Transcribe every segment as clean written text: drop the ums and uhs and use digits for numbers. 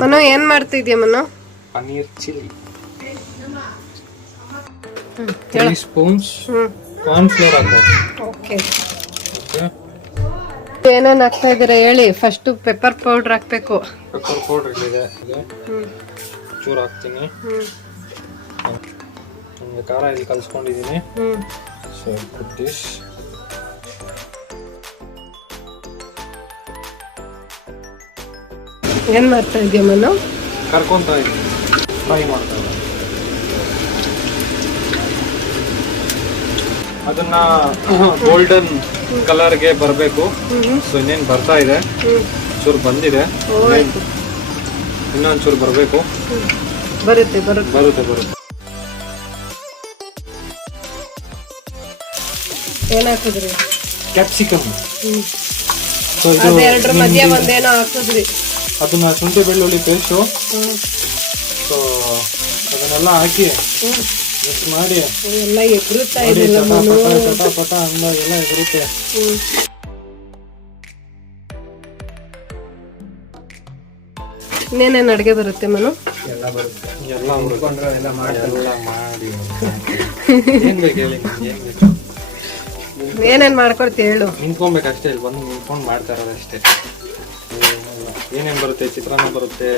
ಮನು ಏನ್ ಮಾಡ್ತಿದ್ಯಾ Manu? Paneer chilli 3 spoons corn flour ಹಾಕೋ. ಓಕೆ. ಏನೇನು ಹಾಕ್ತಾ ಇದ್ದೀರಾ ಹೇಳಿ. ಫಸ್ಟ್ ಪೆಪ್ಪರ್ ಪೌಡರ್ ಹಾಕ್ಬೇಕು. ಪೆಪ್ಪರ್ ಪೌಡರ್ ಇದೆ ಚೂರು ಹಾಕ್ತೀನಿ. ನಿಮಗೆ ಖಾರ ಇಲ್ಲಿ ಕಲ್ಸ್ಕೊಂಡಿದ್ದೀನಿ. So put this. ಏನ್ ಮಾಡ್ತಾ ಇದೀಯ ಮನು? ಕರ್ಕೊಂತ ಇದ್ದೀನಿ, ಫ್ರೈ ಮಾಡ್ತಾ ಇದ್ದೀನಿ. ಅದನ್ನ ಗೋಲ್ಡನ್ ಕಲರ್ಗೆ ಬರಬೇಕು. ಸೊ ಇನ್ನೇನು ಬರ್ತಾ ಇದೆ, ಚೂರು ಬಂದಿದೆ, ಇನ್ನೊಂಚೂರು ಬರಬೇಕು. ಬರುತ್ತೆ. ಏನ್ ಹಾಕಿದ್ರಿ? ಕ್ಯಾಪ್ಸಿಕಮ್. ಅದೆರಡರ ಮಧ್ಯ ಒಂದೇನೋ ಹಾಕಿದ್ರಿ. ಅದನ್ನ ಶುಂಠಿ ಬೆಳ್ಳುಳ್ಳಿ ಪೇಸ್ಟು. ಸೊ ಅದನ್ನೆಲ್ಲ ಹಾಕಿ ಮಿಕ್ಸ್ ಮಾಡಿ ಎಲ್ಲ ಎಗ್ರುತ್ತಾ ಇದೆ. ಪಟ ಅಂದಾಗೆಲ್ಲ ಎಗರುತ್ತೆ. ಇನ್ನೇನೇನು ಅಡುಗೆ ಬರುತ್ತೆ ಮನು? ಎಲ್ಲ ಬರುತ್ತೆ. ಎಲ್ಲ ಮಾಡಿ ಏನ್ ಬೇಕು ಹೇಳಿ, ಏನ್ ಬೇಕು? ಏನೇನ್ ಮಾಡ್ಕೊಡ್ತೀವಿ ಹೇಳು. ನಿಂತ್ಕೊಬೇಕಷ್ಟೇ, ಇಲ್ಲಿ ಬಂದು ನಿಂತ್ಕೊಂಡು ಮಾಡ್ತಾ ಇರೋದಷ್ಟೇ. ಏನೇನ್ ಬರುತ್ತೆ? ಚಿತ್ರಾನ್ನ ಬರುತ್ತೆ,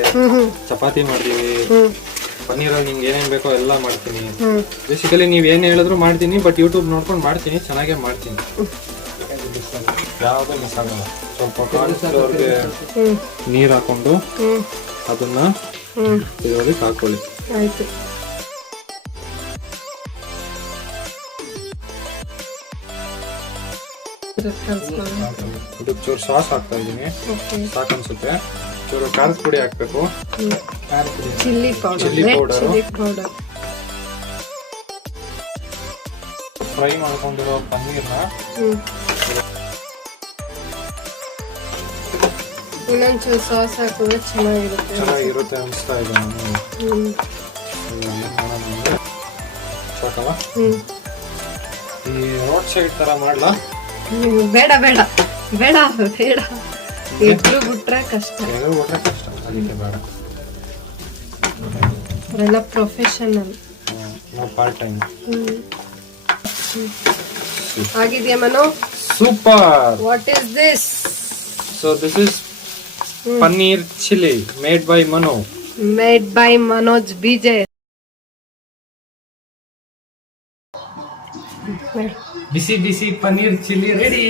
ಚಪಾತಿ ಮಾಡ್ತೀವಿ, ಪನ್ನೀರಲ್ಲಿ ನಿಮ್ಗೆ ಏನೇನ್ ಬೇಕೋ ಎಲ್ಲ ಮಾಡ್ತೀನಿ. ಬೇಸಿಕಲಿ ನೀವ್ ಏನ್ ಹೇಳಿದ್ರು ಮಾಡ್ತೀನಿ, ಬಟ್ ಯೂಟ್ಯೂಬ್ ನೋಡ್ಕೊಂಡು ಮಾಡ್ತೀನಿ, ಚೆನ್ನಾಗೇ ಮಾಡ್ತೀನಿ, ಯಾವ್ದು ಮಿಸ್ ಆಗಲ್ಲ. ಸ್ವಲ್ಪ ಕಾರ್ನ್ ಫ್ಲೋರ್ಗೆ ನೀರ್ ಹಾಕೊಂಡು ಅದನ್ನ ಇದರೊಳಗೆ ಹಾಕೊಳ್ಳಿ. ಆಯ್ತು. ಇದಕ್ಕೆ ಚೂರು ಸಾಸ್ ಹಾಕ್ತಾ ಇದ್ದೀನಿ, ಸಾಕನ್ಸುತ್ತೆ. ಚೂರು ಖಾರದ ಪುಡಿ ಹಾಕ್ಬೇಕು, ಚಿಲ್ಲಿ ಪೌಡರ್. ಫ್ರೈ ಮಾಡ್ಕೊಂಡಿರೋ ಪನ್ನೀರ್ನ ಇನ್ನೊಂಚೂರು ಸಾಸ್ ಹಾಕಿದ್ರೆ ಚೆನ್ನಾಗಿರುತ್ತೆ ಅನಿಸ್ತಾ ಇದೆ ನನಗೆ. ಸಾಕಲ್ಲ? ಈ ರೋಡ್ ಸೈಡ್ ತರ ಮಾಡ್ಲಾ? ಬೇಡ ಇಬ್ರು ಬಿಟ್ರೆ ಕಷ್ಟ. ಅದಕ್ಕೆ ಬೇಡ, ಅವರೆಲ್ಲ ಪ್ರೊಫೆಷನಲ್, ನಾವು ಪಾರ್ಟ್ ಟೈಮ್. ಆಗಿದೆಯಾ Manu? Super. What is this? So this is paneer chilli made by Manu. Made by Manoj BJ. ಬಿಸಿ ಬಿಸಿ ಪನ್ನೀರ್ ಚಿಲ್ಲಿ ರೆಡಿ.